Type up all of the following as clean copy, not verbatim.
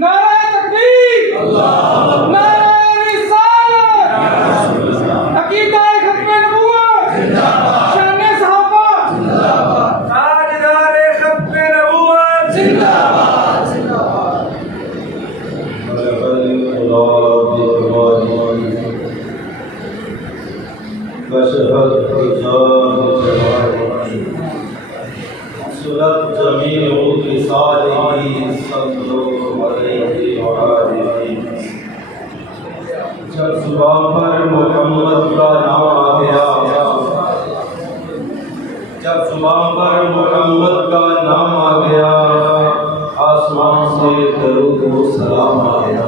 نعرہ تکبیر، نعرہ رسالت، عقیدہ ختم نبوت، شان صحابہ، تاجدار ختم نبوت، زندہ باد، زندہ باد۔ سلط جمیع خصالہ صلو علیہ وآلہ۔ جب زبان پر محمد کا نام آ گیا، جب زبان پر محمد کا نام آ گیا، آسمان سے درود و سلام آ گیا۔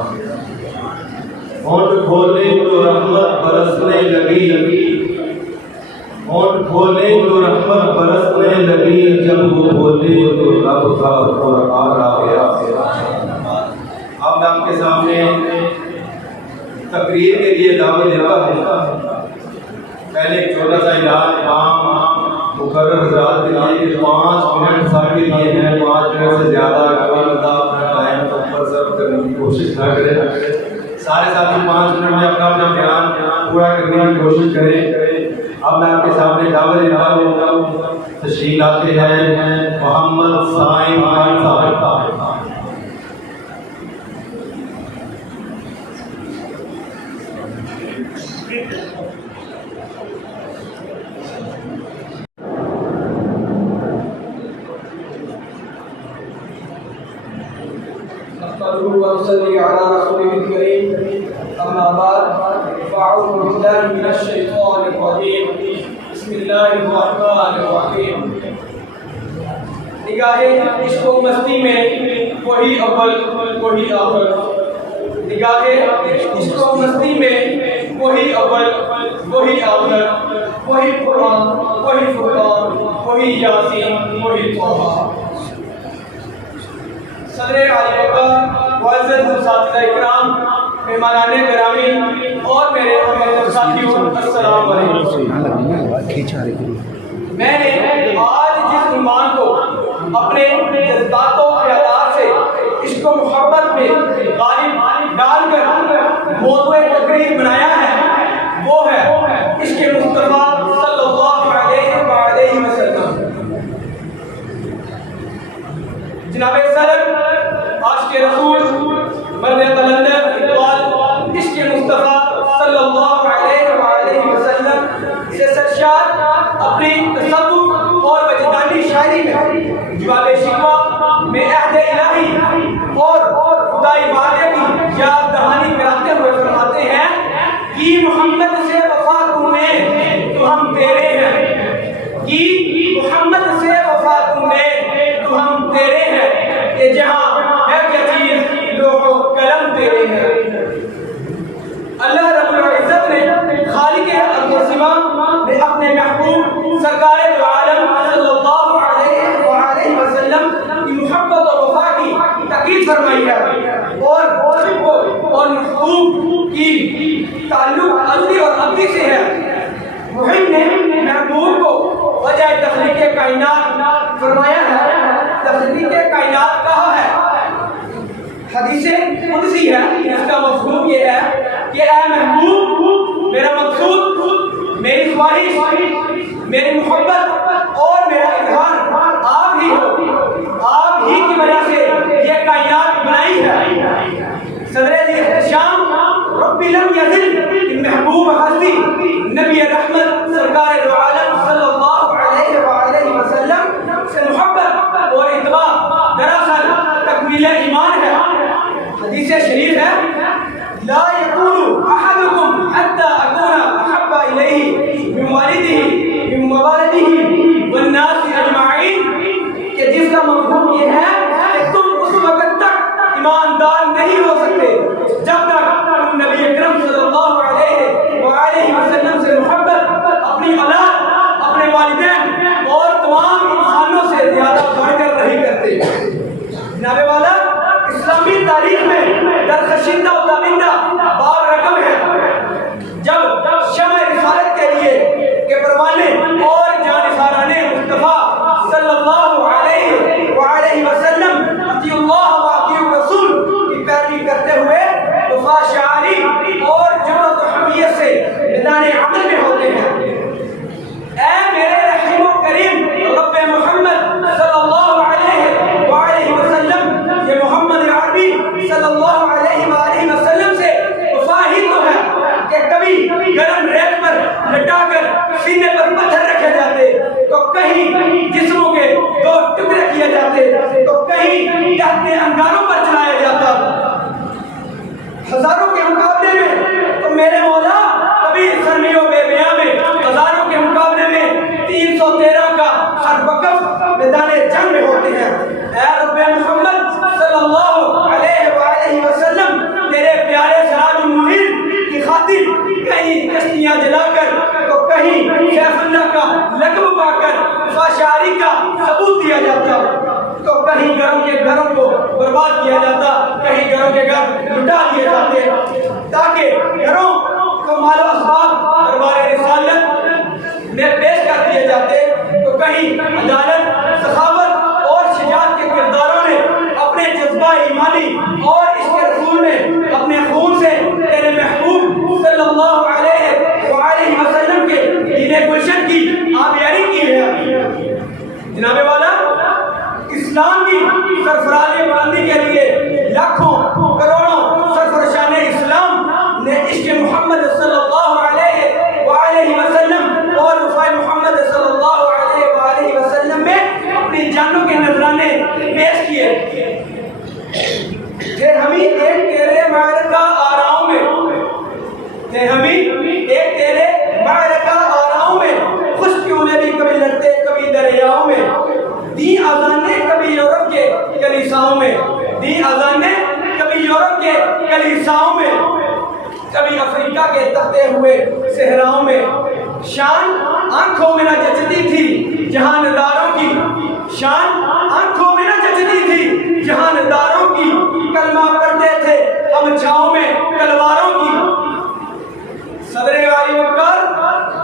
ہونٹ کھولے تو رحمت برسنے لگی، ہونٹ کھولے تو رحمت برسنے لگی، جب وہ بولے تو رب کا قرآن آ گیا۔ اب میں آپ کے سامنے تقریر کے لیے دعوت دیتا ہوں۔ پہلے ایک چھوٹا سا اعلان عام مقرر حضرات کے لیے کہ 5 منٹ سب کے لیے ہیں، 5 منٹ سے زیادہ کوئی بندہ اپنا ٹائم اوپر سرو کرنے کی کوشش نہ کرے۔ سارے ساتھی 5 منٹ میں اپنا اپنا بیان پورا کرنے کی کوشش کریں۔ اب میں آپ کے سامنے دعوت دیتا ہوں، تشریف لاتے ہیں محمد سائن خان صاحب۔ نحمده ونصلي على رسوله الكريم، أما بعد فأعوذ بالله من الشيطان الرجيم، بسم الله الرحمن الرحيم۔ نگاہ عشق و مستی میں وہی اول وہی آخر، نگاہ عشق و مستی میں وہی اول وہی آخر، وہی قرآن وہی فرقان وہی یاسین وہی طٰہٰ۔ صدر عالی وقار، معزز اساتذہ اکرام، مہمانان گرامی اور میرے ساتھیوں، السلام علیکم۔ میں نے آج جس عنوان کو اپنے جذبات و خیالات سے عشق و محبت میں غالب ڈال کر موضوع تقریر بنایا ہے، وہ ہے عشق مصطفیٰ صلی اللہ علیہ وآلہ وسلم۔ جناب صدر، عاشق رسول، مرد قلندر اقبال عشق مصطفیٰ صلی اللہ علیہ وآلہ وسلم سے سرشار اپنی تصوف اور وجدانی شاعری میں جواب شکوہ میں عہد الہی اور خدائی وعدے کی یاد دہانی کراتے ہوئے فرماتے ہیں کہ محمد سے وفا تو نے تو ہم تیرے ہیں، کہ محمد سے وفا تو نے تو ہم تیرے ہیں، کہ جہاں ہے کیا چیز لوح و قلم تیرے ہیں۔ اللہ رب العزت نے خالق ارض و سما نے اپنے محبوب سرکار دو عالم صلی اللہ علیہ وآلہ وسلم کی محبت اور وفا کی تاکید فرمائی ہے، اور محبوب کی تعلق ازلی اور ابدی سے ہے۔ محب نے محبوب کو وجہ تخلیق کائنات فرمایا ہے، تخلیق کائنات کہا ہے۔ حدیث قدسی ہے، اس کا مفہوم یہ ہے کہ اے محبوب، میرا مقصود، میری خواہش، میری محبت اور میرا اظہار آپ ہی ہو، آپ ہی کی وجہ سے یہ کائنات بنائی ہے۔ صدر احتشام ربی لم یزل، محبوب ہستی نبی رحمت سرکار دو عالم صلی اللہ علیہ وآلہ وسلم سے محبت اور اتباع دراصل تکمیل ایمان ہے۔ حدیث شریف ہے، لا يقول احدكم حتى اكون احب اليه من والده من والده والناس اجمعين، کہ جس کا مفہوم یہ ہے کہ تم اس وقت تک ایماندار نہیں ہو سکتے جب تک تم نبی اکرم صلی اللہ علیہ وآلہ وسلم سے محبت اپنی اولاد، اپنے والدین اور تمام انسانوں سے زیادہ بڑھ کر نہیں کرتے۔ جناب والا، اسلامی تاریخ میں درخشندہ و تابندہ بار رقم ہے جب شمع رسالت کے لیے کہ پروانے مقابلے میں تو میرے مولا کبھی سرمی و بے بیاں میں ہزاروں کے مقابلے میں 313 کا ہر وقف میدان جنگ میں ہوتے ہیں. اے رب محمد صلی اللہ علیہ وآلہ وسلم تیرے پیارے سراج المنیر کی خاطر کہیں کشتیاں جلا کر تو کہیں سیف اللہ کا لقب پا کر فاشاری کا ثبوت دیا جاتا, تو کہیں گھروں کے گھروں کو برباد کیا جاتا, کہیں گھروں کے گھر لٹا دیے جاتے, تاکہ گھروں کو مال و اسباب دربار رسالت میں پیش کر دیے جاتے, تو کہیں عدالت, سخاوت اور شجاعت کے کرداروں نے اپنے جذبہ ایمانی اور اس کے رسول نے اپنے خون سے تیرے محبوب صلی اللہ علیہ وآلہ وسلم کے دین گلشن کی آبیاری کی ہے. جناب والا, اسلام کی سرفرازی بلندی کے لیے لاکھوں کروڑوں سرفرشان اسلام نے عشق محمد صلی اللہ علیہ وآلہ وسلم اور وفا محمد صلی اللہ علیہ وآلہ وسلم میں اپنی جانوں کے نذرانے پیش کیے کہ ہمیں ایک تیرے معرکہ آراؤں میں, کہ ہمیں ایک تیرے معرکہ آراؤں میں خشکیوں میں بھی کبھی لڑتے کبھی دریاؤں میں, دی آزانے کبھی یورپ کے کلیساؤں میں, دی آزانے کبھی یورپ کے کلیساؤں میں, کبھی افریقہ کے تپتے ہوئے صحراؤں میں. شان آنکھوں میں نہ جچتی تھی جہانداروں کی, شان آنکھوں میں نہ جچتی تھی جہانداروں کی, کلمہ پڑھتے تھے ہم چھاؤں میں تلواروں کی. صدر عالی وقار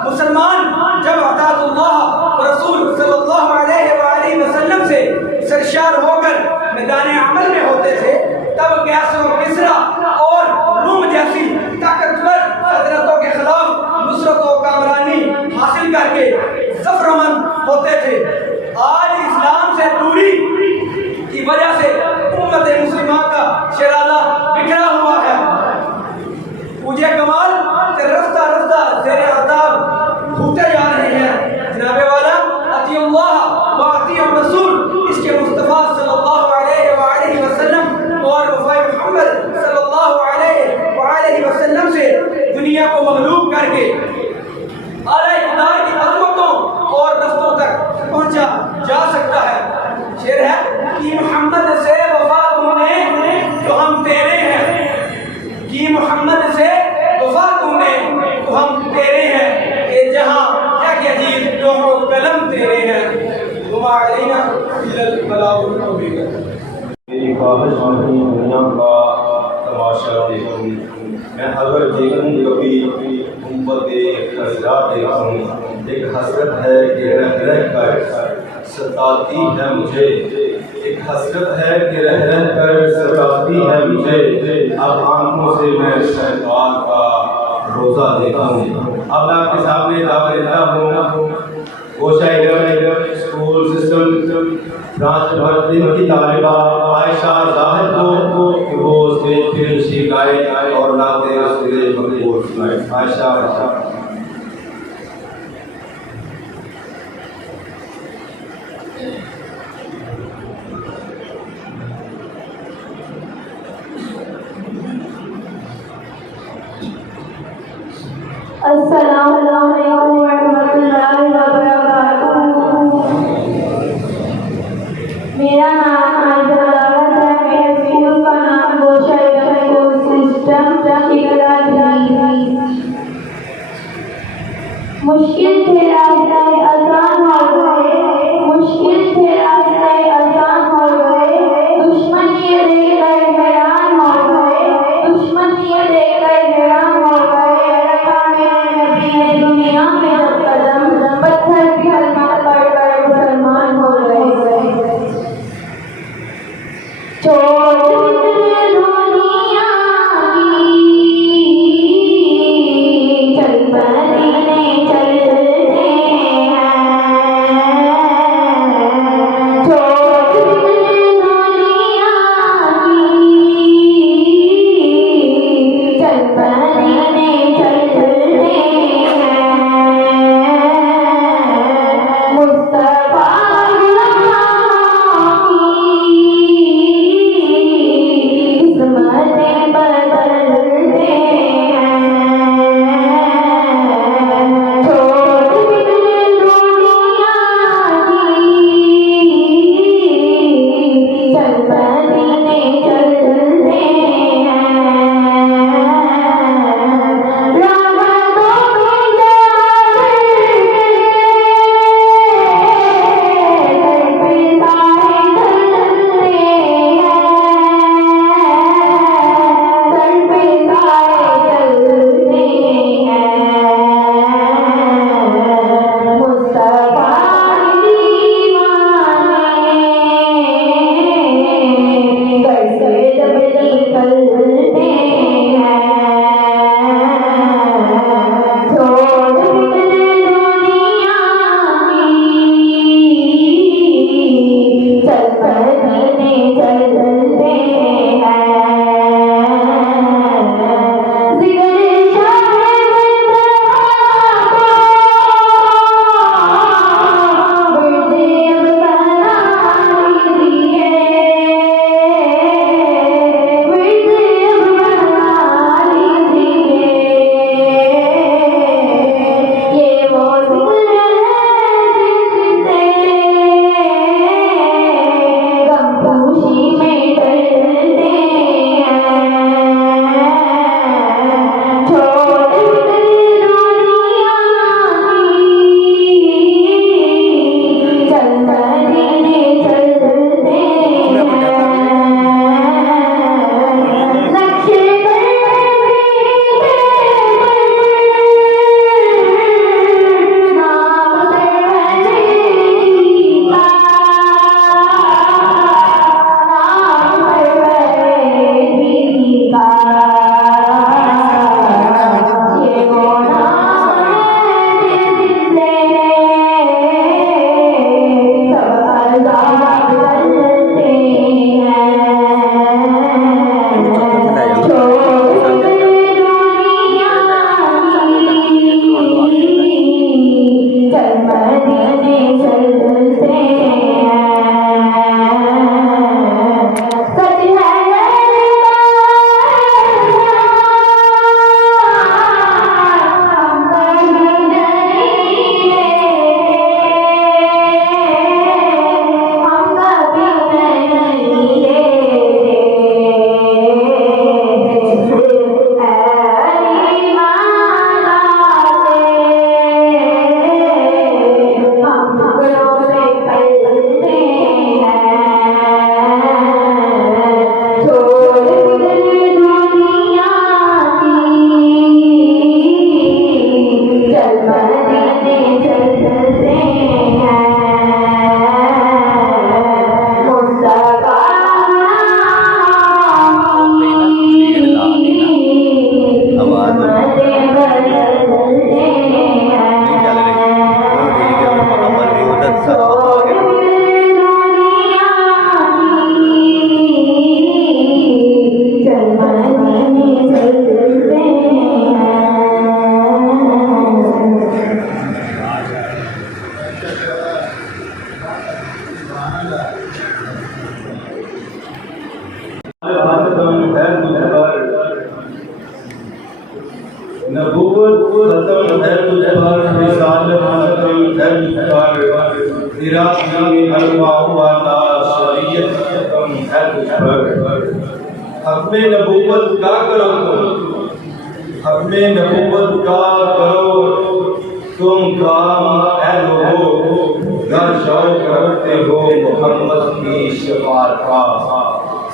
مسلمان جب عطاۃ اللہ رسول صلی اللہ علیہ وآلہ وسلم سے سرشار ہو کر میدان عمل میں ہوتے تھے, تب قیصر و کسریٰ اور روم جیسی طاقتور سلطنتوں کے خلاف نصرت و کامرانی حاصل کر کے ظفرمند ہوتے تھے. آج اسلام سے دوری کی وجہ سے امت مسلمہ کا شرازہ بکھرا ہوا ہے. مجھے کمال کہ رفتہ رفتہ زیر عطاب ہوتے جا رہے ہیں. جناب والا, اطیع اللہ و اطیع الرسول اس کے مصطفیٰ صلی اللہ علیہ وآلہ وسلم اور وفا محمد صلی اللہ علیہ وآلہ وسلم سے دنیا کو مغلوب کر کے اعلیٰ اقتدار کی عظمتوں اور رفتوں تک پہنچا جا سکتا ہے. شعر ہے کہ محمد سے وفا تو نے تو ہم تیرے ہیں, کہ محمد سے وفا تو نے تو ہم تیرے ہیں, کہ جہاں ہے کہ عزیز لوح و قلم تیرے ہیں. وما علینا الا البلاغ المبین. میری خواہش نہیں دنیا کا تماشا دیکھوں, میں اگر دیکھوں کبھی امت ایک حسرات دیکھوں, ایک حسرت ہے کہ رہ رہ کر ستاتی ہے مجھے, ایک حسرت ہے کہ رہ رہ کر ستاتی ہے مجھے. اب آنکھوں سے میں شیطان کا روزہ دیکھوں. اب میں آپ کے سامنے دعوت دیتا ہوں گوشہ اسکول سسٹم برانچ نمبر 3 کی طالبہ عائشہ زاہد کو کہ وہ اسٹیج پہ نشید آئے اور نعت رسول مقبول سنائے. عائشہ السلام علیکم ورحمۃ اللہ وبرکاتہ. میرا نام عائشہ بلاغت ہے. میرے اسکول کا نام گوشہ اسکول سسٹم اقرا تھی. مشکل تھے راستے آسان ہو گئے, مشکل تھے راستے آسان ہو گئے, دشمن یہ دیکھ کر حیران ہو گئے, دشمن یہ دیکھ کر حیران ہو گئے. دنیا میں جب قدم پتھر بھی کلمہ پڑھ کر مسلمان ہو گئے. چوٹ دنیا کی چل مدینے چلتے نبوت ختم ہے تجھ پر، رسالت ختم ہے تجھ پر، تیرا دین اربع ہوا تھا، شریعت ختم ہے تجھ پر۔ حق نبوت کا کرو تم، حق نبوت کا کرو تم کام اے لوگو، گر شوق کرتے ہو محمد کی شفاعت کا۔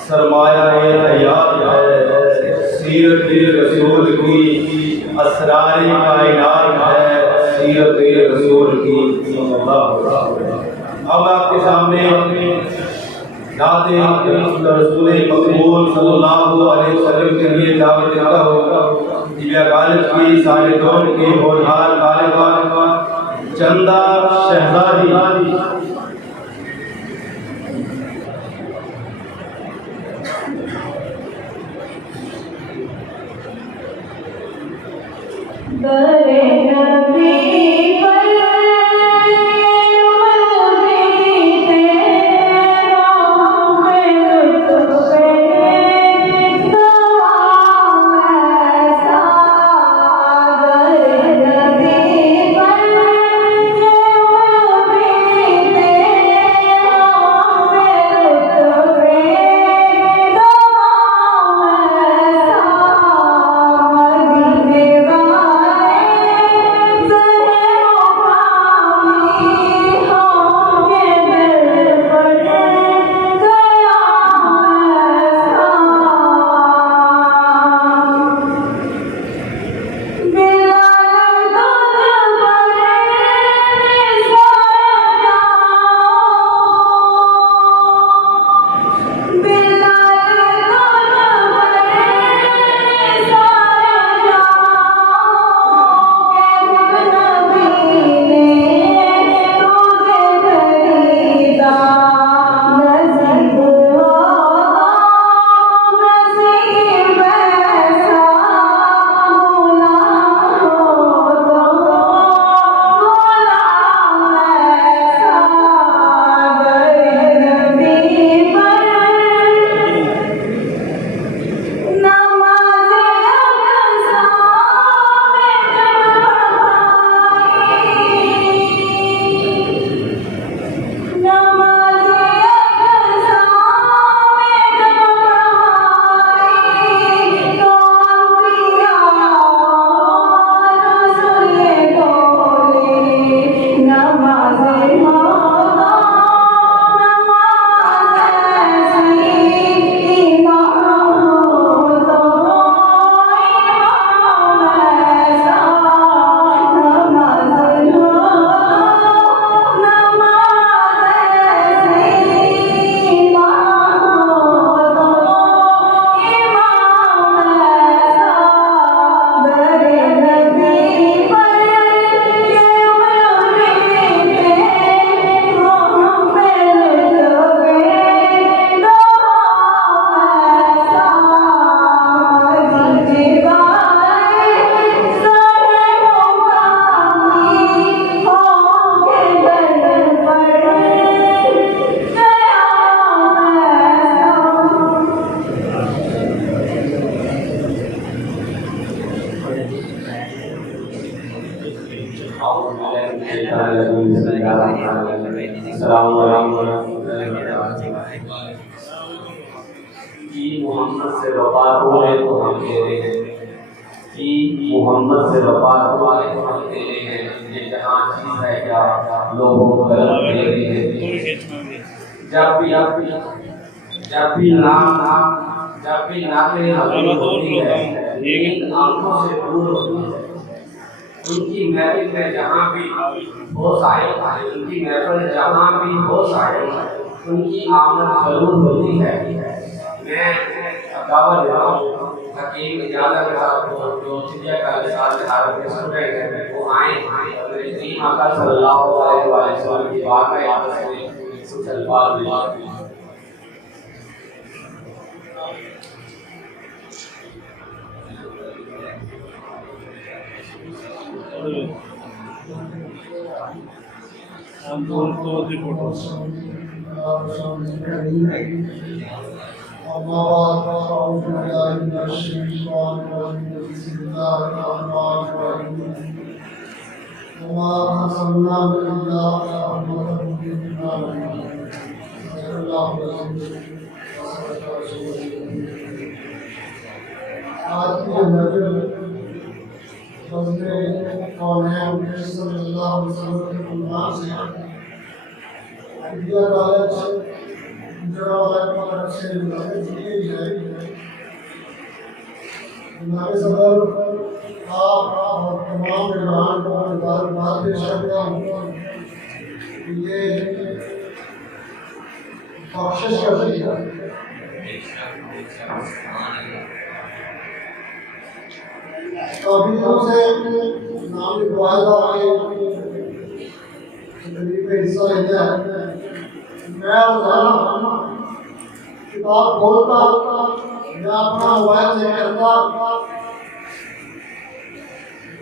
سرمایہ حیات ہے سیرت رسول کی، اسرار کائنات ہے سیرت رسول کی صلی اللہ علیہ وسلم۔ اب آپ کے سامنے نعت رسول مقبول صلی اللہ علیہ وسلم کے لیے دعوت دیتا ہوں۔ جامعہ کالج کی سارے دور کی ہونہار طالبہ چندہ شہزادی درے نبی پر محمد سے وفات ہوئے تو ہم تیرے ہیں، کہ محمد سے وفات ہوئے تو ہم تیرے ہیں، یہ جہاں چیز ہے کیا لوگوں کو طلب تیرے ہیں۔ جب بھی ناطے حضور ہوتی ہے ان آنکھوں سے دور ہوتی ہے، ان کی محفل میں جہاں بھی ہو سائے، ان کی محفل جہاں بھی ہو سائے، ان کی آمد ضرور ہوتی ہے۔ میں دعوت دیتا ہوں حکیم اجازت کے ساتھ جو سجیہ کا لسان کے حالت میں سن رہے ہیں وہ آئیں اور میرے کریم آقا صلی اللہ علیہ وسلم کی بات میں عادت سے کچھ الفاظ بھی أما بعد فأعوذ بالله من الشيطان الرجيم بسم الله الرحمن وما أرسلناك إلا رحمة للعالمين صلى الله عليه وسلم. آج کی نظر فضل کونین صلی اللہ علیہ وسلم کے فرمان سے انڈیا کالج جناب کی طرف سے مدد کی گئی ہے. جناب صدر آپ اور تمام مہمان کو مبارکباد پیش کرتا ہوں کہ یہ بخشش کا ذریعہ کافی دنوں سے نام لکھوایا تھا کہ تقریب میں حصہ لیتا ہے. میں روزانہ کتاب کھولتا یا اپنا موبائل چیک کرتا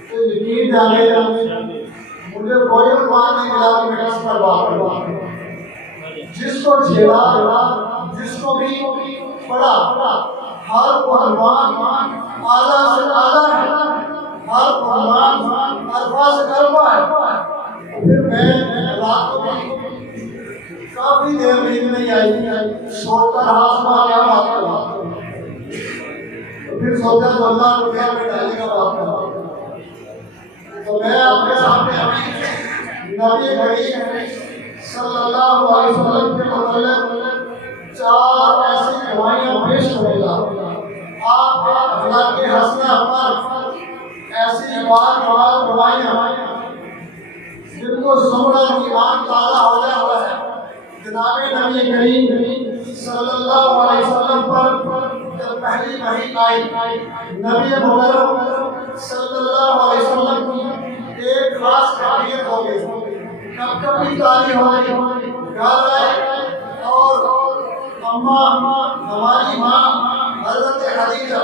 تو یقین جانے مجھے کوئی عنوان نہیں ملا کہ میں اس پر بات کروں. جس کو چھیڑا جس کو بھی پڑھا ہر عنوان اعلیٰ سے اعلیٰ ہے, ہر عنوان الفاظ کلمہ ہے. پھر میں رات کو بھی کافی دیر نیند نہیں آئی, سوچتا رہا صبح کیا بات کروں. پھر سوچا تو اللہ کو کیا میں ڈالے گا بات کروں. تو میں اپنے سامنے نبی کریم صلی اللہ علیہ وسلم کے متعلق 4 ایسی گواہیاں پیش کروں گا. آپ کے اخلاق حسنہ پر ایسی بار گواہیاں جن کو سننا ایمان تازہ ہو جاتا ہے. جناب نبی کریم صلی اللہ علیہ وسلم پر جب پہلی وحی آئی, نبی مکرم صلی اللہ علیہ وسلم کی ایک خاص کیفیت ہو گئی. کب کبھی تاری ہو گئی گھر آئے اور ہماری ماں حضرت خدیجہ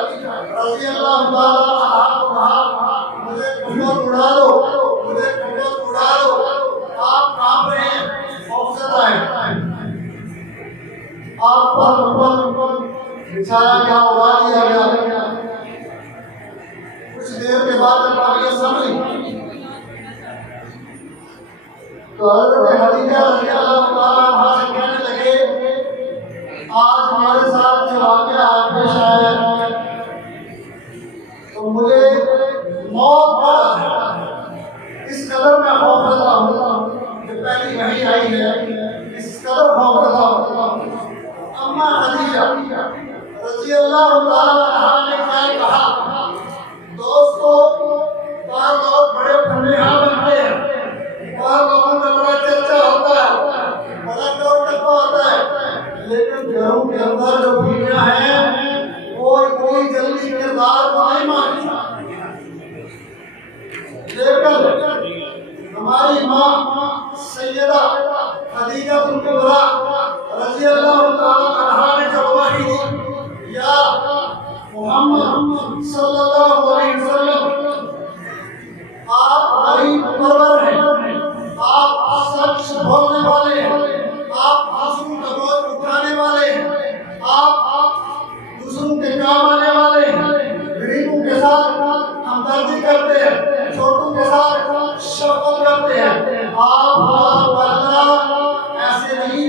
رضی اللہ تعالیٰ عنہا کو کہا مجھے کمبل اڑا دو, مجھے کمبل اڑا دو, آپ کانپ رہے ہیں, خوفزدہ ہیں. آپ پر کمبل بچھایا گیا, اڑا دیا گیا. کچھ دیر کے بعد جب آپ یہ سمجھی تو حضرت خدیجہ رضی اللہ تعالیٰ عنہا سے کہنے لگے آج ہمارے ساتھ جو واقعہ پیش آیا ہے تو مجھے موت بڑا ہے. اس قدر میں خوفزدہ ہوں کہ پہلی وحی آئی ہے, اس قدر خوفزدہ ہوں. اما خدیجہ رضی اللہ تعالیٰ عنہا نے کیا کہا, دوستو بعض لوگ بڑے پھنڈیاں بنتے ہیں, بعض لوگوں کا بڑا چرچا ہوتا ہے, بڑا ڈور ٹپا ہوتا ہے, لیکن گھروں کے اندر جو بیویاں ہیں کوئی جلدی کردار کو نہیں مانتی. لیکن ہماری ماں سیدہ خدیجہ الکبریٰ رضی اللہ تعالیٰ عنہا نے جو وحی دی یا محمد صلی اللہ علیہ وسلم آپ غریب پرور ہیں, آپ سچ بولنے والے ہیں, آپ دوسروں کا بوجھ اٹھانے والے ہیں, آپ دوسروں کے کام آنے والے ہیں, غریبوں کے ساتھ ہمدردی کرتے ہیں, چھوٹوں کے ساتھ شفقت کرتے ہیں. آپ اللہ ایسے نہیں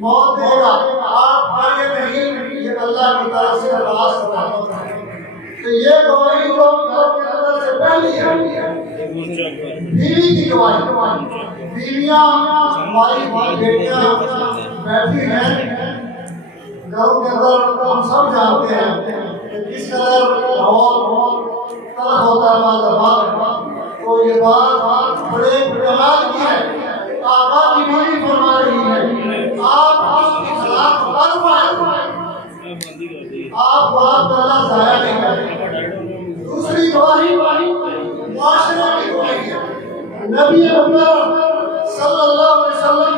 موت دے گا, آپ آگے نہیں, یہ اللہ کی طرف سے خاص رحمت ہے. تو یہ گواہی جو گھر کے اندر سے پہلی ہے بیوی کی گواہی. بیویاں ہماری بیٹیاں بیٹھی ہیں گھروں کے اندر, ہم سب جانتے ہیں کہ کس قدر ماحول تلخ ہوتا ہے بعض دفعہ. تو یہ بات بڑے کمال کی ہے, آقا کی بیوی فرما رہی ہے آپ اس کی خلاف قدم آئے, آپ بات کا اللہ ضائع نہیں کریں. دوسری گواہی معاشرے کی گواہی ہے. نبی اکرم صلی اللہ علیہ وسلم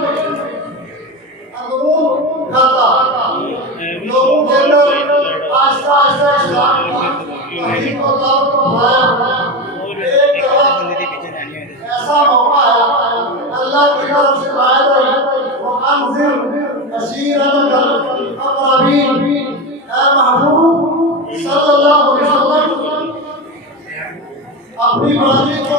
اندرون کھاتا, لوگوں کے اندر آہستہ آہستہ اسلام کا تحریک و دعوت کو بڑھایا. ایک ایسا موقع ہے اللہ کی طرف سے آیت ہے وَأَنذِرْ عَشِيرَتَكَ الْأَقْرَبِينَ. اے محبوب صلی اللہ علیہ وسلم اپنی برادری کو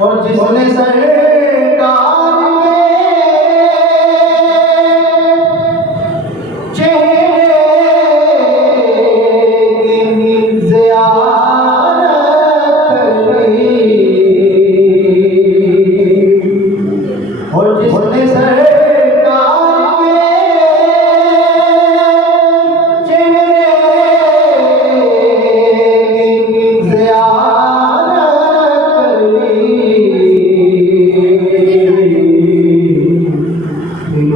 اور جس نے سرکار کے چہرے کی زیارت کری، اور جس نے سرکار کے چہرے کی زیارت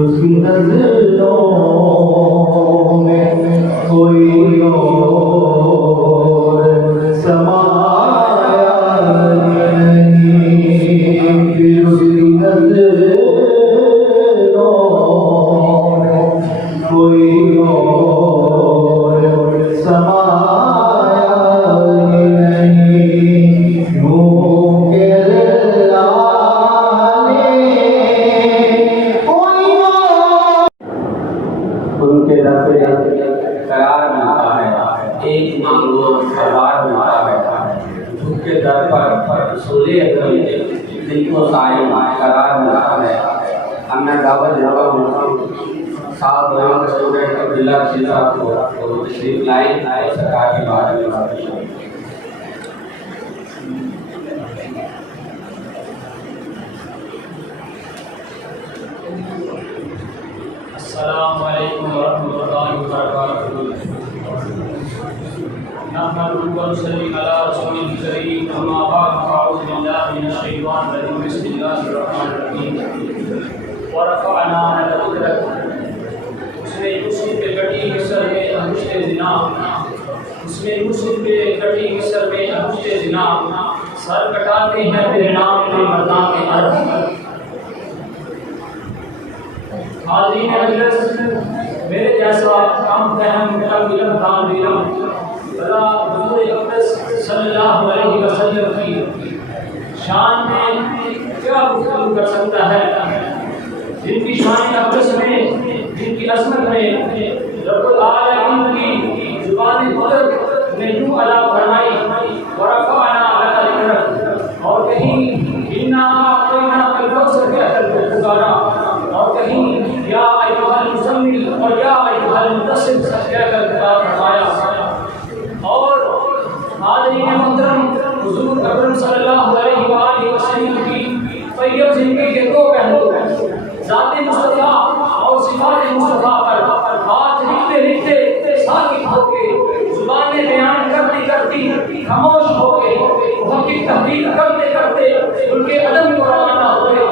اس کی نظروں میں کوئی اور سمایا نہیں، پھر اس کی نظروں میں کوئی اور سمایا نہیں، یوں کہ اللہ نے کوئی ان کے در سے قرار ملتا ہے، ایک معمول قرار ملتا ہے، جھک کے در پر رسول اکرم دل کو سائے قرار ملتا ہے۔ اب میں دعوت دیتا ہوں صاحب نام کے اسٹوڈنٹ عبداللہ رشید صاحب کو تشریف لائیں اور سرکار کی بات میں بات کریں۔ السلام علیکم ورحمۃ اللہ وبرکاتہ۔ نحمده ونصلي على رسوله الكريم، اما بعد فاعوذ بالله من الشیطان الرجیم، بسم اللہ الرحمن الرحیم۔ ورفعنا لك ذکرک، اس نے یوسف کے کٹی مصر میں انگشت زنا، اس نے یوسف کے کٹی مصر میں انگشت زنا، سر کٹاتے ہیں تیرے نام کے مردان کے عرب۔ حاضرین مجلس، میرے جیسا کم فہم کم علم طالب بلا حضور اقدس صلی اللہ علیہ وسلم کی شان میں کیا گفتگو کر سکتا ہے، جن کی شان اقدس میں، جن کی عظمت میں رب العالمین کی زبان قدرت نے یوں ادا فرمائی ورفعنا لک ذکرک، اور کہیں انا اعطیناک الکوثر کے اثر کو پکارا، اور کہیں یا ایھا المزمل اور یا ایھا المدثر کہہ کر پکار فرمایا۔ اور حاضرین محترم، حضور اکرم صلی اللہ علیہ وآلہ وسلم کی طیب زندگی کے دو پہلو، ذات مصطفیٰ اور صفات مصطفیٰ پر ہاتھ لکھتے لکھتے ساکت ہو کے، زبانیں بیان کرتی کرتی خاموش ہو کے، ان کی تحقیق کرتے کرتے ان کے عدم کو روانہ ہوئے،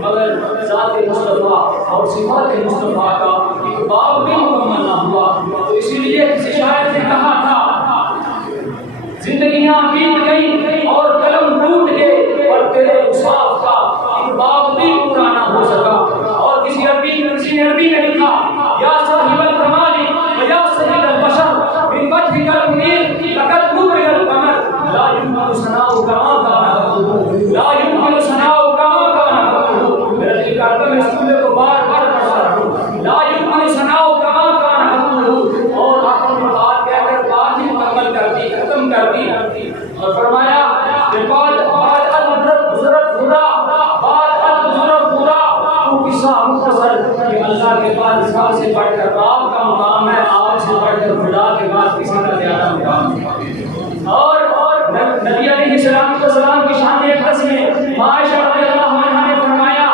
مگر ذات مصطفیٰ اور صفات مصطفیٰ کا ایک باب بھی مکمل نہ ہوا۔ تو اسی لیے کسی شاعر نے کہا تھا، زندگیاں بیت گئیں اور قلم ٹوٹ گئے، اور تیرے انصاف کا ایک باب بھی پورا نہ ہو سکا۔ اور کسی نے عربی میں لکھا، یا صاحب الکمال و یا سید البشر من وجهك المنیر لقد نور القمر لا يمكن ثناؤ كما كان لا يمكن ثناؤ كما كان۔ میرا دل کرتا ہے اس جملے کو بار بار پڑھتا رہوں، لا يمكن ثناؤ كما كان، اور آخر میں بات کہہ کر بات ہی مکمل کر دی، ختم کر دی، اور فرمایا کہ بعد الضرب ضرب خدا، بعد الضرب خدا، تو قصہ مختصر کہ اللہ کے بعد سال سے بڑھ کر آپ کا مقام ہے، آپ سے بڑھ کر خدا کے بعد کسی کا زیادہ مقام ہے۔ اور نبی علیہ السلام کی شان اقدس میں عائشہ رضی اللہ عنہا نے فرمایا،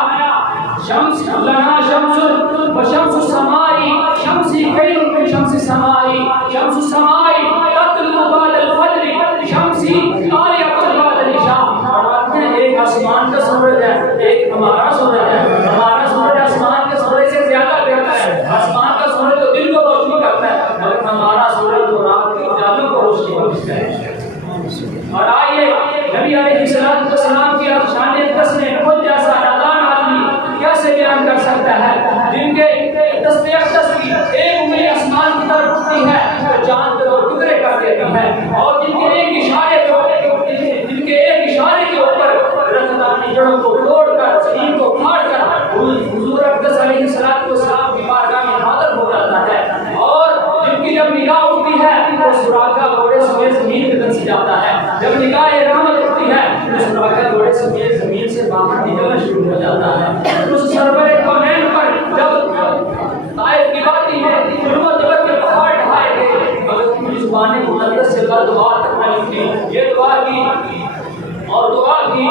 شمس لنا شمس و شمس السماء شمسی خیر من شمس السماء، شمس السماء تطلع بعد الفجر شمسی آئیے نبی علیہ السلام کی شان اقدس میں خود جیسا نادان آدمی کیسے بیان کر سکتا ہے، جن کے دست اقدس کی ایک انگلی آسمان کی طرف اٹھتی ہے تو چاند کو ٹکڑے کر دیتی ہے، اور جن کے ایک اشارے کے اوپر رتنانی جڑوں کو توڑ کر زمین کو پھاڑ کر حضور اقدس علیہ السلام کی بارگاہ میں حاضر ہو جاتا ہے، اور جن کی جب نگاہ اٹھتی ہے وہ سراغا گھوڑے سمیت زمین پہ دھنس جاتا ہے، جب نگاہ رحمت اٹھتی ہے تو سراغا گھوڑے سمیت زمین سے باہر نکلنا شروع ہو جاتا ہے۔ اس سرور کونین پر جب طائف کی باتیں ہیں ظلم و جبر کے پہاڑ ڈھائے گئے، مگر پوری زبان مقدس سے دعا تک نہیں اٹھی، یہ دعا کی اور دعا کی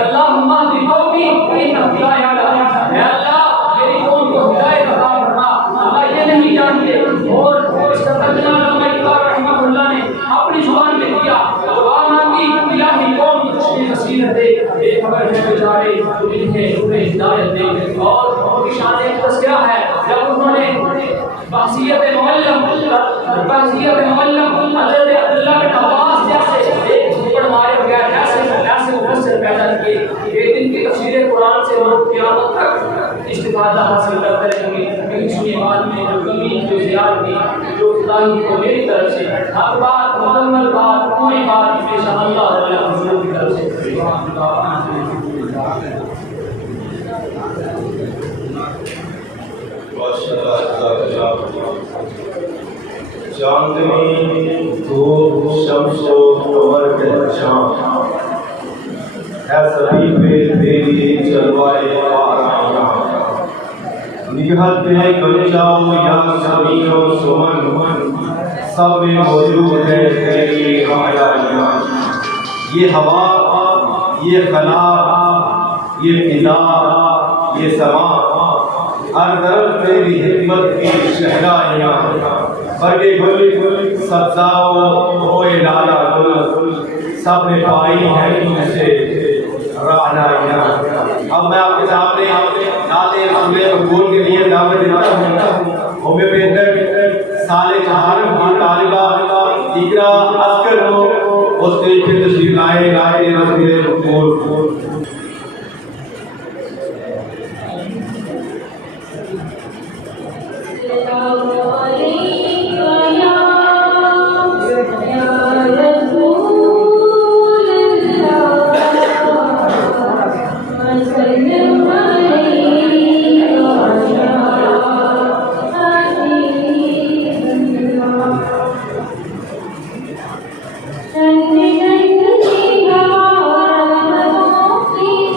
اللہم اہد قومی فإنہم لا یعلمون، اے اللہ میری قوم کو ہدایت عطا فرما، اللہ یہ نہیں جانتے۔ اور اس کا ترجمہ علامہ اقبال رحمہ اللہ نے اپنی زبان میں کیا، دعا مانگی الہی قوم کی نصیحت دے، بے خبر ہے بیچارے تو انہیں ہدایت دے۔ اور ان کی شان اقدس کیا ہے، جب انہوں نے بحثیت معلم حضرت عبداللہ بن عباس جیسے ایک تھپڑ مارے بغیر ایسے مفسر پیدا کیے، ایک دن کی تفسیر قرآن سے لوگ قیامت تک استفادہ حاصل کرتے رہیں گے۔ لیکن سنی بات میں جو کمی جو زیادتی جو خدائی کو میری طرف سے حق بات مکمل بات پوری بات پیش اللہ علیہ حضور کی طرف سے چاندنی دھوپ شمس و قمر پہچان ہے سبھی پہ تیری جلوائے آرام، نگہت ہے گنجاؤ یا زمین و سمن، سب میں موجود ہے تیری آیاں، یہ ہوا یہ خلا یہ فضا یہ سما، ہر طرف تیری حکمت کی شہنائیاں، برگے گل سبزہ ہوئے لالا گل، سب نے پائی ہیں تم سے رعنائیاں۔ اب میں آپ کے سامنے نعت رسول مقبول کے لیے دعوت دیتا ہوں۔ ہومیوپیتھک سال چہارم کی طالبہ اقرا اصغر ہو، اس نے پھر تشریف لائے نعت رسول مقبول۔ Thank you.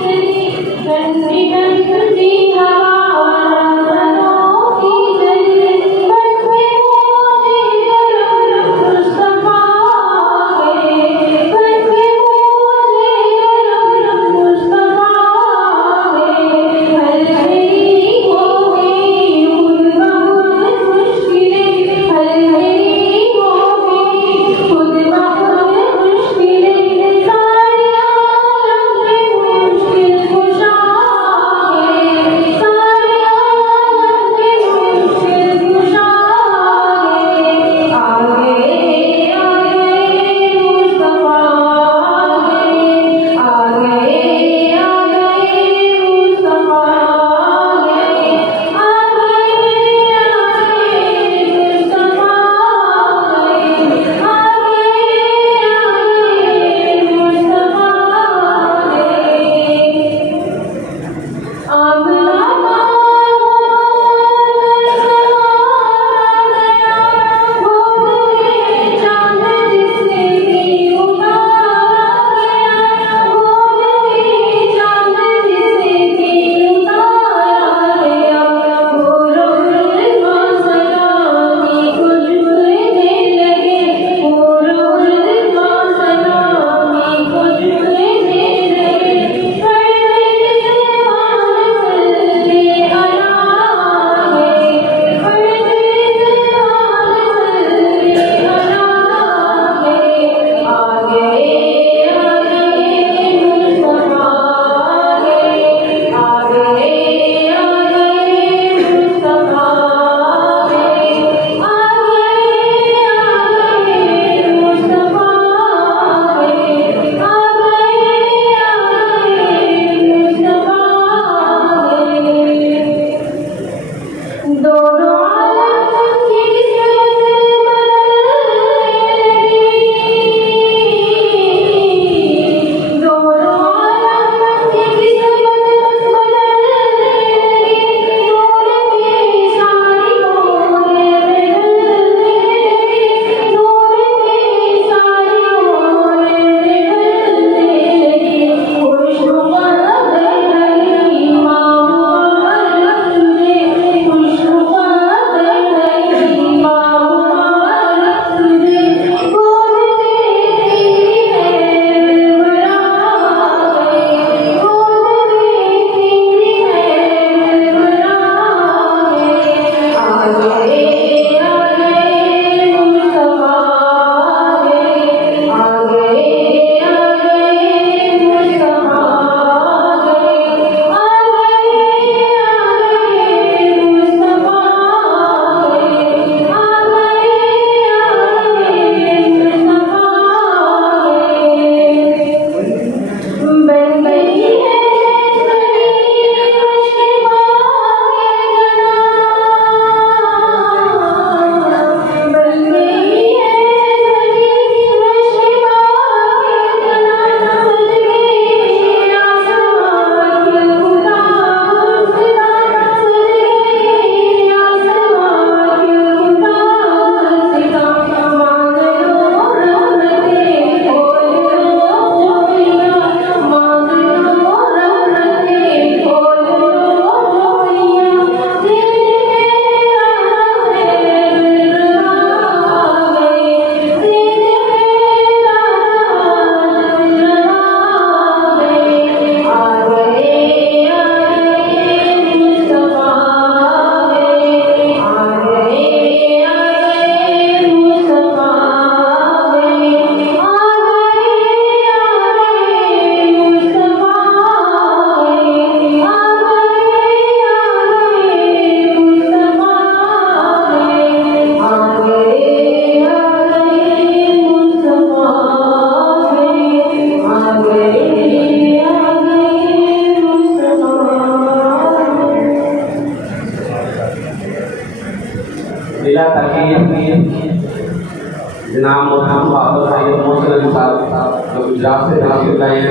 جناب سے تشریف لائیے،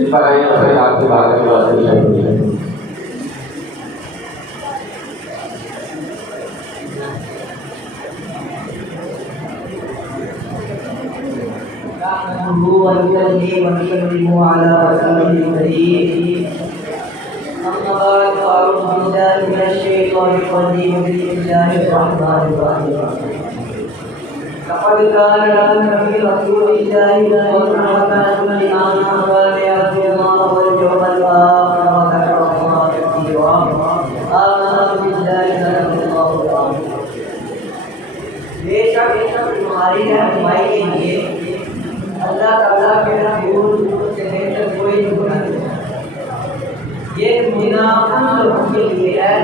اس پر آئیے تو پھر آپ کی بات کی بات ہے. أما بعد فأعوذ بالله من الشيطان الرجيم بسم الله الرحمن الرحيم لقد كان لكم في رسول الله أسوة حسنة لمن كان يرجو الله واليوم الآخر وذكر الله كثيرا آمنت بالله صدق الله العظيم. بے شک تمہاری رہنمائی کے لیے اللہ تعالیٰ کے رسول سے بہتر کوئی گناہ نہیں. یہ گناہ ان لوگوں کے لیے ہے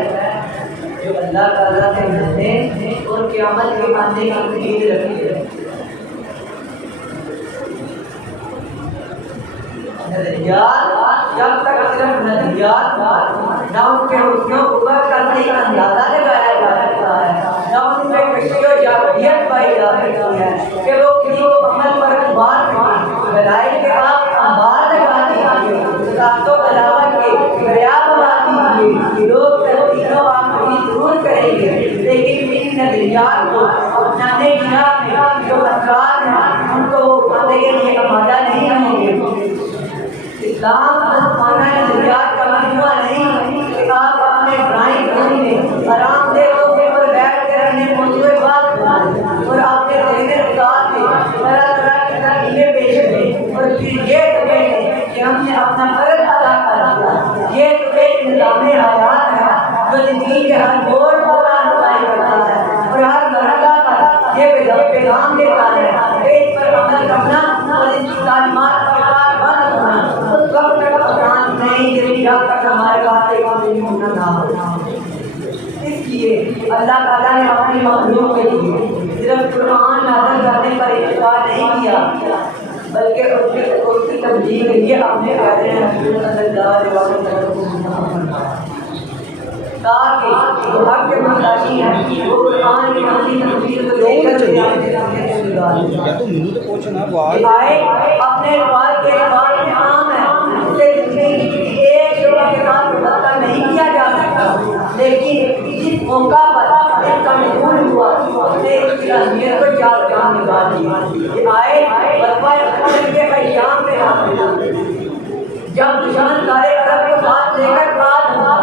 جو اللہ تعالیٰ سے ڈرتے ہیں اور قیامت کے آنے کی امید رکھتے ہیں. نظریات جب تک صرف نظریات نہ ان کے حسن و قوت کرنے کا اندازہ لگایا جا سکتا ہے، نہ ان میں کشی و جاویت پائی جا سکتی ہے کہ وہ کسی کو عمل پر اعتبار کریں. دلائل کے آپ انبار لگا دیجیے، ساتوں علاوہ کے بیان بنا دیجیے، لوگ تحقیق و آخری ضرور کریں گے، لیکن ان نظریات کو اپنانے کی راہ میں جو افراد ہیں ان کو وہ اپنانے کے لیے آمادہ نہیں رہیں گے. اسلام مسلمانہ نظریات کا مجموعہ نہیں کہ آپ اپنے ڈرائنگ روم میں آرام دہ صوفے پر بیٹھ کر انہیں موضوع بات بنائیں اور آپ کے ذہن استاد میں طرح طرح کی ترکیبیں پیش کریں اور پھر یہ کہیں کہ ہم نے اپنا فرض ادا کر دیا. یہ تو ایک نظام حیات ہے جو زندگی کے ہر موڑ پر رہنمائی کرتا ہے اور ہر مرحلہ پر یہ پیغام دیتا ہے کہ اس پر عمل کرنا اور اس کی تعلیمات پر کاربند ہونا اس وقت تک آسان نہیں جب تک ہمارے پاس ایک ہونا نہ ہو. اس لیے اللہ تعالیٰ نے اپنی مخلوق کے لیے صرف قرآن نازل کرنے پر اکتفا نہیں کیا بلکہ اس کی تبلیغ کے لیے اپنے پیارے رسول صلی اللہ علیہ وسلم کو منتخب فرمایا تاکہ جو حق کے محتاجی ہیں وہ قرآن کی اپنی تفسیر کو لے کر آئے اپنے اقبال کے اقبال میں عام ہے. اسے زندگی کی ایک شعبہ کے ساتھ مبتلا نہیں کیا جا سکتا، لیکن جس موقع پر اس کا نزول ہوا اس نے اس کی اہمیت کو چار چاند لگا دی. یہ آئے غزوہ بدر کے ایام میں نازل جب دشمن سارے عرب کو ساتھ لے کر پاس ہوا.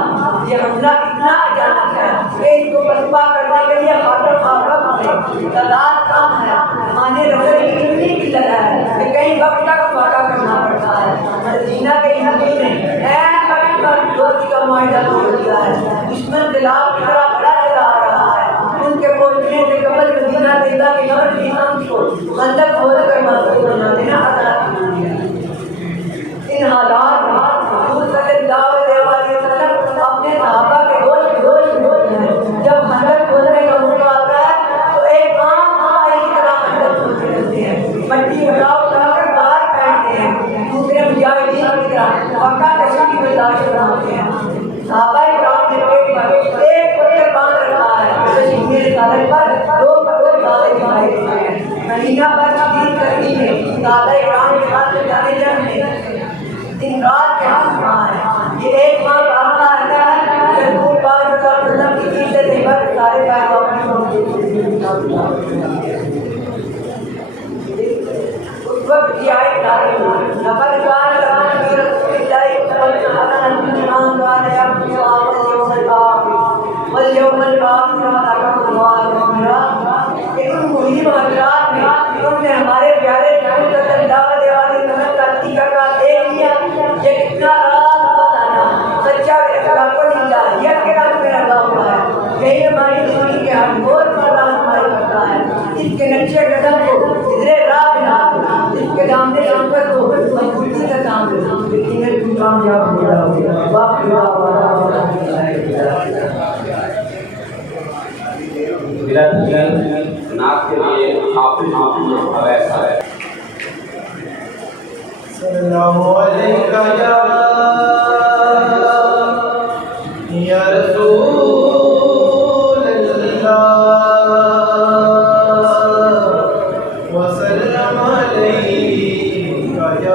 یہ حملہ اتنا اچانک ہے کہ اس کو پسپا کرنے کے لیے خاطر خاطر میں تعداد کم ہے، مانے رسل کی اتنی قلت ہے کہ کئی وقت تک واقع کرنا پڑتا ہے. مدینہ کے نبی نے این وقت پر دوستی کا معاہدہ توڑ دیا ہے. دشمن خلاف کی طرح بڑا چلا آ رہا ہے. ان کے پہنچنے سے قبل مدینہ طیبہ کی نبر کی سمجھ کو خندق کھول کر محفوظ بنا دینا آسان نہیں ہے. ان حالات میں حضور صلی اللہ علیہ وسلم اپنے صحابہ کے گوشت ہیں. جب خندق کھولنے کا موقع آتا ہے تو ایک عام آئی کی طرح خندق کھولتے رہتے ہیں، مٹی اٹھا کر باہر پھینکتے ہیں، دوسرے مجاہدین کی طرح پکا کشی کی برداشت بناتے ہیں. صحابہ کرام نے پیٹ پر ایک پتھر باندھ رکھا ہے، شیشے رسالت پر دو پتھر باندھے دکھائی دیتے ہیں. مدینہ پر شدید گرمی میں صحابہ کرام کے ساتھ جانے جانے دن رات کے آسمان ہے. یہ ایک ماہ کا آتا ہے کہ رسول پاک صلی اللہ علیہ وسلم کی چیز سے دیگر سارے پیغامبروں اس وقت کی آیت نازل ہوئی. لقد كان لكم في رسول الله أسوة حسنة لمن كان يرجو الله واليوم الآخر وذكر الله كثيرا. لیکن مہم حضرات میں انہوں نے ہمارے پیارے رسول صلی اللہ علیہ وسلم کا طریقہ کار دیکھ لیا. یہ کتنا راز بتانا سچا اخلاق و الہیت کے رنگ میں لگا ہوا ہے. یہی ہماری زندگی کے ہر موڑ پر رہنمائی کرتا ہے. اس کے نقشے قدم کو ادھر راہ بنا اس کے سامنے شفقت کو مضبوطی سے سامنے لیکن کامیاب ہو رہا ہے. باقی میرا ناک کے لیے حافظ ایسا ہے. صلی اللہ علیہ یا رسول اللہ وسلم علیہ یا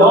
9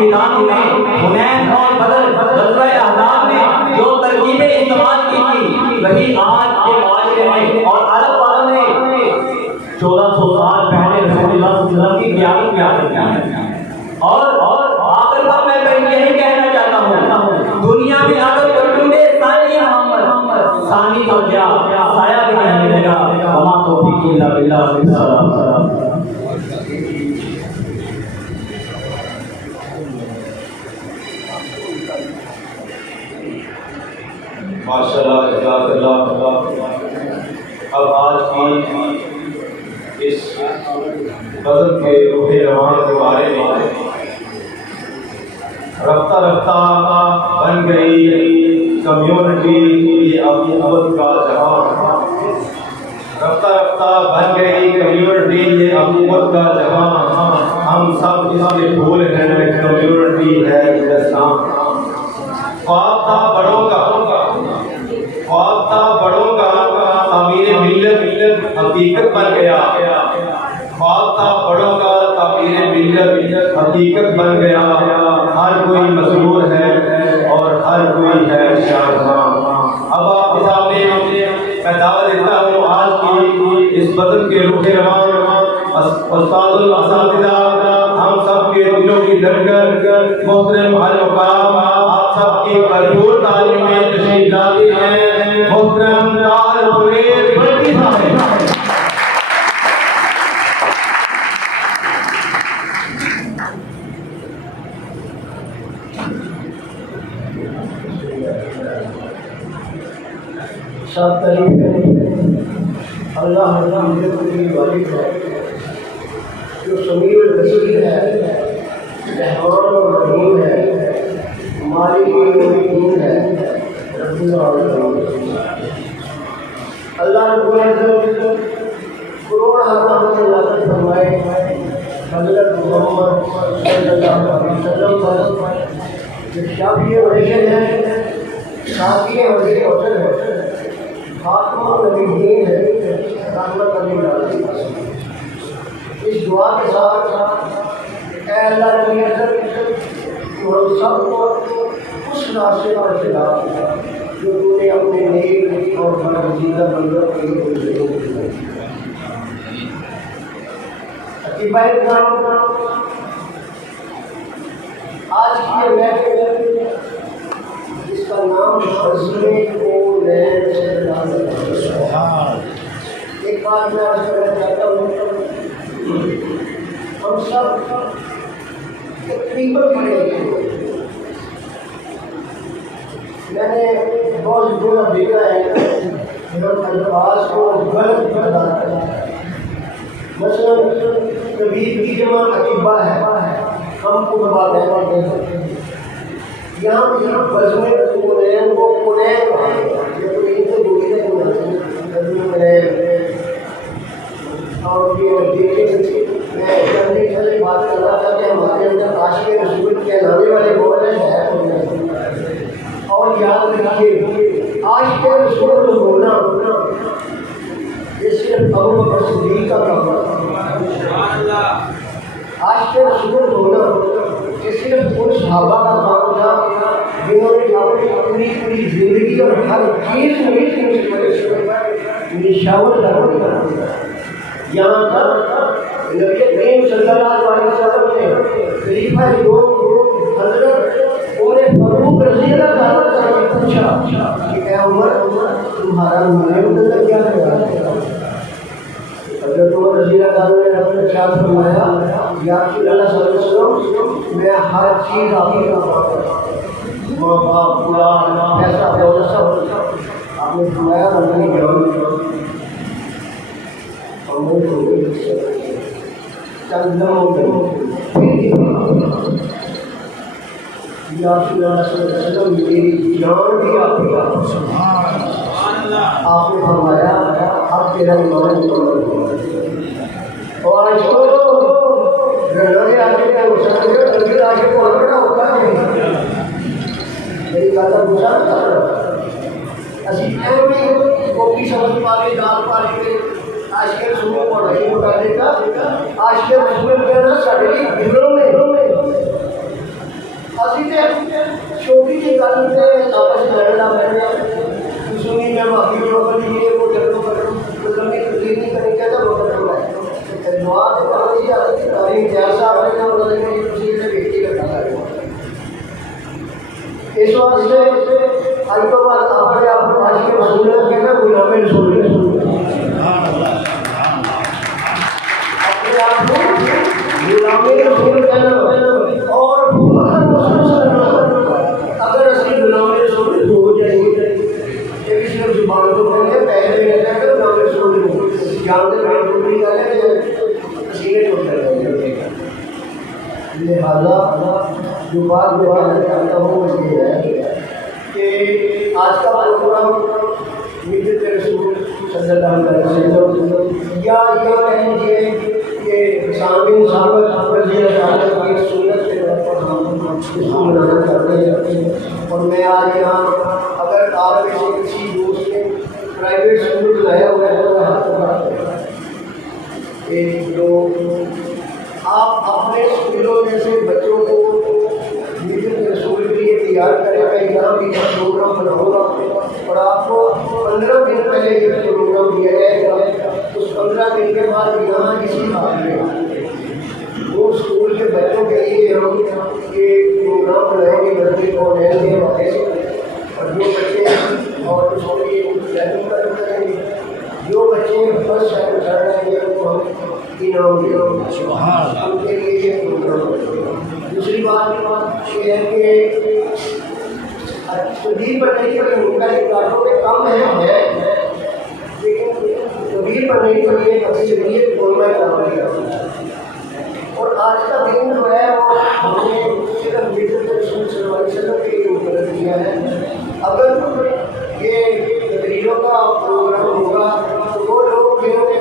میدانوں میں، حنین اور بدر، غزوہ احزاب میں جو ترکیبیں استعمال کی تھی وہی آج کے معاشرے میں اور عرب والوں نے 1400 سال پہلے رسول اللہ صلی اللہ علیہ وسلم کی قیادت میں عمل کیا ہے۔ اور آخر پر میں یہی کہنا چاہتا ہوں، دنیا میں اگر کوئی ڈھونڈے ثانی محمد، ثانی تو کیا سایہ بھی نہیں ملے گا۔ وما توفیقی الا باللہ۔ السلام۔ ماشاءاللہ، جزاک اللہ۔ اب آج کی اس غزل کے روح رواں کے بارے میں رفتہ رفتہ بن گئی کمیونٹی یہ ابد کا جہاں، رفتہ رفتہ بن گئی کمیونٹی یہ حکومت کا جہاں، ہم سب اس کے پھول ہیں، کمیونٹی ہے ہندوستان۔ خواب تھا بڑوں کا، خواب تھا بڑوں کا، تعمیر ملت حقیقت بن گیا۔ خواب تھا بڑوں کا، تعمیر ملت حقیقت بن گیا۔ ہر کوئی مسرور ہے اور ہر کوئی ہے شادماں۔ اب آپ کے سامنے میں دعوت دیتا ہوں آج کی اس بدن کے روح رواں استاد الاساتذہ، ہم سب کے دلوں کی دھڑکن، محترم المقام، آپ سب کی بھرپور تعلیم میں تشریف لاتے ہیں محترم طاہر پرویز بلٹی صاحب۔ سب تعریف ہے اللہ مجھے کوئی والد ہے جو سمیع البصیر ہے، رحمان اور رحیم ہے، مالک یوم ہے، رب العالمین۔ اللہ رب العزت کروڑ ہزار سے لعنت فرمائے حضرت محمد صلی اللہ علیہ وسلم پر جو شافی وحشت ہے، شافی وحشت ہے، خاتمہ النبیین ہے، رحمت للعالمین۔ اس دعا کے ساتھ اے اللہ رب العزت تو ہم سب کو اس راستے پر چلا جو تو نے اپنے نیک اور برگزیدہ بندوں کے لیے عقیبہ کرام۔ آج کی یہ محفل جس کا نام عظیم کو لین سے ایک بات میں عرض کرنا چاہتا ہوں، ہم سب تقریباً پڑھے ہیں۔ میں نے بہت جگہ دیکھا ہے جب الفاظ کو غلط بتاتا ہے۔ مثلاً طبیب کی جمع عقیبہ ہے، ہم کو بتاتے ہیں یہاں بزم قنین کو قنین قنین سے بولی ہے بزم قنین۔ اور یہ دیکھیں میں کرنے کے بات کر رہا تھا کہ ہمارے اندر عاشق رسول کہلانے والے بول رہے ہیں۔ اور یاد رکھیے عاشق رسول ہونا یہ صرف ابو بکر صدیق کا کام ہے۔ عاشق رسول ہونا یہ صرف ان صحابہ کا کام تھا جنہوں نے اپنی پوری زندگی اور ہر چیز نشاور کر دیا۔ یہاں تک نبی کریم صلی اللہ علیہ وسلم نے خلیفہ حضرت عمر فاروق رضی اللہ عنہ سے پوچھا کہ اے عمر تمہارا منہ کیا ہے؟ حضرت عمر رضی اللہ عنہ نے اپنے ارشاد فرمایا یا رسول اللہ صلی اللہ علیہ وسلم میں ہر چیز آپ ہی کا ماں باپ پورا پیسہ دولت آپ نے فرمایا اللہ جان چند یا رسول اللہ صلی اللہ علیہ وسلم میری جان بھی آپ کی آپ نے فرمایا اب تیرا ایمان مکمل ہوا۔ اور اس کو گھروں کے آگے کا مسلمان آگے کو بڑا ہوتا ہے میری بات کا گزار کر رہا اسی ایویں کوکی سمجھ پا کے دال پا کے عاشق رسول کو نہیں اٹھا دیتا۔ عاشق رسول کہنا ساڑھے دلوں میں کا مطلب ہے کہ کسی نے بیٹی کا کھانا ہے اس واسطے آج تو بات آپ نے آپ آج کے رسول کے نا غلام رسول اپنے آپ کو غلام رسول کہنا اور اگر اصلی غلام رسول ہو جائیں گے ایک صرف زبان کو کہیں پہلے رہتا ہے کہ غلام رسول جانتے ہیں پوری گل ہے سینے چھوڑ رہے ہیں لہذا جو بات میں کہنا چاہتا ہوں وہ یہ ہے کہ آج کا پروگرام ملت رسول صلی اللہ علیہ وسلم یا یہ کہہ لیجیے کہ سامعین صاحب رضی اللہ عنہ کی سنت کے طور پر ہم اس کو منانا چاہتے ہیں اور میں آج یہاں اگر آپ میں سے کسی دوست نے پرائیویٹ اسکول لایا ہوا ہے تو میں ہاتھ پکڑا ایک دو آپ اپنے اسکولوں میں سے بچوں کو ملت رسول کے لیے تیار کریں میں یہاں بھی پروگرام بناؤں گا اور آپ کو 15 دن پہلے یہ پروگرام دیا جائے گا اس 15 دن کے بعد یہاں کسی حال میں وہ اسکول کے بچوں کے لیے ہم یہ پروگرام بنائیں گے بچے کو رہیں گے اور جو بچے اور اس کو یہ کریں گے جو بچے فرسٹ سیکنڈ تھرڈ آئیں گے ان کو ہم انعام دیں ان کے لیے یہ پروگرام دوسری بات یہ ہے کہ تبدیل بننے کے لیے ان کا کاروں میں کم ہے لیکن تبدیل بننے کے لیے کبھی ضروریت بولنا چاہیے اور آج کا دن جو ہے وہ ہم نے صرف ملت رسول صلی اللہ علیہ وسلم کے لیے مقرر کیا ہے اگر یہ تقریروں کا پروگرام ہوگا تو وہ لوگ جنہوں نے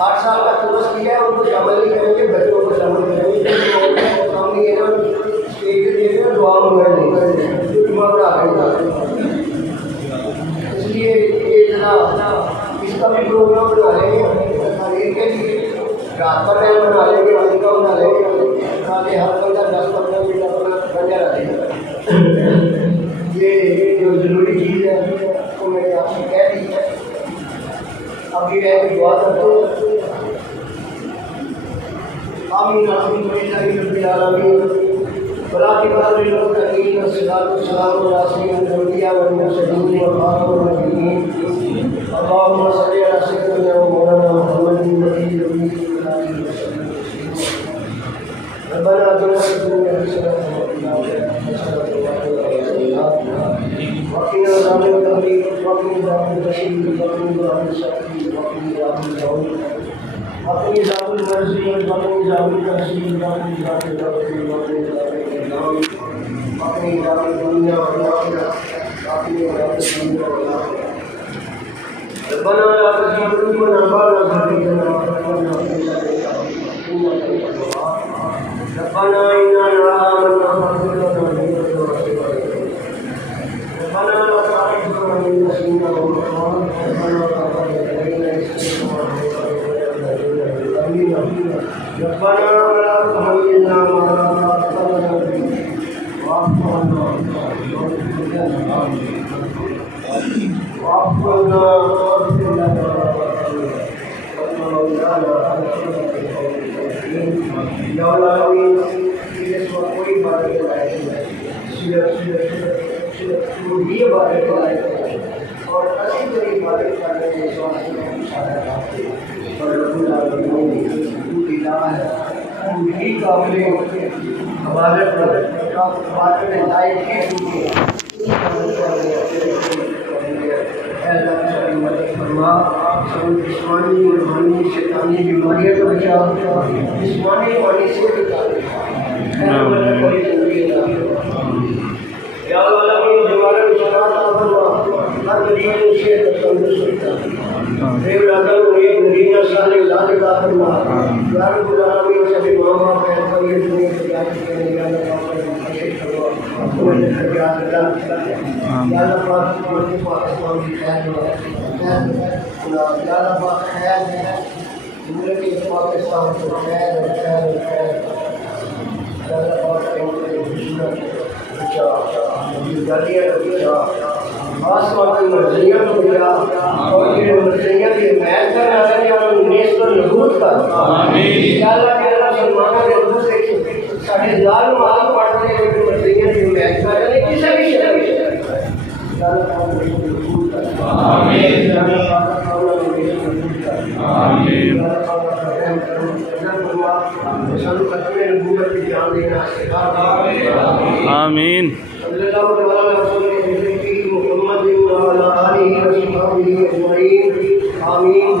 8 سال کا کورس کیا ہے ان کو شامل نہیں کریں گے بچوں کو شامل کریں گے ہم یہ نا اسٹیج پہ دیکھ کر دعا منگا نہیں کریں گے جو دعا پر آگے جاتے ہیں اس لیے یہ جناب اس کا بھی پروگرام بنا لیں گے تاریخ کے لیے رات پر ٹائم بنا لیں گے وظیفہ بنا لیں گے تاکہ ہر بندہ 10-15 منٹ اپنا بنیا رہے یہ جو ضروری چیز ہے وہ میں نے آپ سے کہہ دی ہے اب یہ ہے کہ دعا کرتے ہیں آمین آمین رب العالمین بلا کے بعد المتقین والصلاة والسلام علی سیدنا الانبیاء والمرسلین وخاتم النبیین اللهم صل علی سیدنا مولانا محمد النبی الامین ربنا آتنا فی الدنیا حسنة وقنا عذاب النار وقنا عذاب الجحیم وقنا عذاب السعیر وقنا عذاب الجحیم وقنا عذاب المرضین وقنا عذاب التحصیل وقنا عذاب الرقیب وقنا عذاب النام وقنا عذاب الدنیا والآخرہ وقنا عذاب الدنیا والآخرہ ربنا لا تزغ قلوبنا بعد إذ هديتنا وهب لنا من لدنك رحمة إنك أنت الوهاب ربنا إننا آمنا فاغفر لنا ذنوبنا وتب علينا ربنا لا تؤاخذنا إن نسينا وأخطأنا ربنا تقبل منا ربنا ولا تحملنا ما لا طاقة لنا به واعف عنا واعف عنا واغفر لنا یا العالمین اس وقت کوئی بات نہیں صرف یہ باتیں کرائے اور اسی طرح باتیں کرنے کے سوال میں اشارہ کرتے ہیں اور رب العالمین پوری لا ہے پوری قابل ہمارے باتیں میں لائق ہے جسمانی روحانی شیطانی بیماریاں کا بچاؤ جسمانی روحانی سے یا العالمین ہمارے مشکلات ہر مریض سے تندرست کرتا ہے اولادوں کو ایک مدینہ صالح علاج عطا فرما یا رب العالمین سبھی ماں باپ ہیں پر یہ دنیا سے یاد کریں یا اللہ پاکستان کی خیر یا اللہ پاک خیر ہے ملک پاکستان کو خیر خیر خیر یا اللہ پاک کے خاص طور پر مرضیوں کو ملا اور یہ مرضیوں کی حمایت کرنا ہے یا انہیں اس پر نبوت کر یا اللہ کے اللہ سلمانہ کے حضور سے ظالم معلوم پڑھتے ہیں کہ مسیحیت میں ایسا نہیں کسی بھی شے آمین آمین آمین آمین